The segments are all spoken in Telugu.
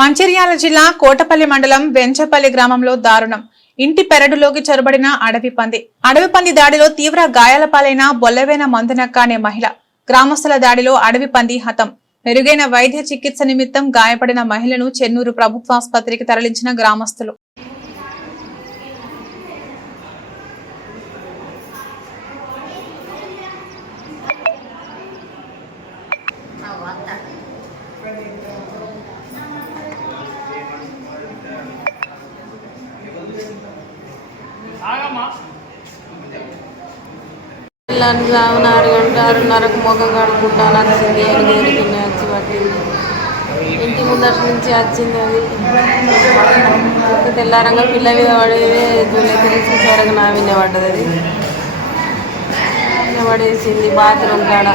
మంచిర్యాల జిల్లా కోటపల్లి మండలం వెంచపల్లి గ్రామంలో దారుణం. ఇంటి పెరడులోకి చొరబడిన అడవి పంది. అడవి పంది దాడిలో తీవ్ర గాయాల పాలైన బొల్లవేన మందునక్క అనే మహిళ గ్రామస్తుల దాడిలో అడవి పంది హతం. మెరుగైన వైద్య చికిత్స నిమిత్తం గాయపడిన మహిళను చెన్నూరు ప్రభుత్వాసుపత్రికి తరలించిన గ్రామస్తులు. ఇలాంటి సాగున ఆరు గంట ఆరున్నరకు ముఖం కడుక్కుంటాను అని ఎనిమిదింటికి వచ్చి పట్టింది ఇంటి ముందర నుంచి వచ్చింది అది. తెల్లారంగా పిల్ల మీద పడేది జూలై తెలిసి నా మీద పడ్డది అది. పడేసింది బాత్రూమ్ కాడ.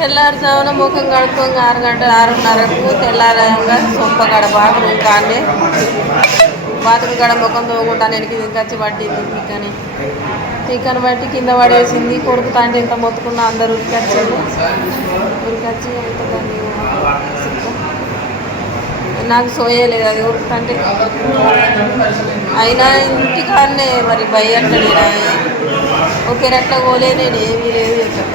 తెల్లారుజామున ముఖం కడుక్కొని ఆరు గంటల ఆరున్నరకు తెల్లారంగా సొంప కాడ బాత్రూమ్ కాడే. బాత్రూమ్ కాడ ముఖం తోగుంటా నేను ఇంకొచ్చి పట్టింది చికెన్ చికెన్ బట్టి కింద పడేసింది కొడుకు తాంటే ఇంత మొత్తుకున్నా అందరు ఉరికొచ్చింది ఉరికొచ్చి ఎంత దాన్ని నాకు సోయలేదు అది ఉరుకుతంటే అయినా ఇంటికాడనే మరి భయ ఒకే రెట్ల పోలే నేను ఏమీ లేదు ఇక్కడ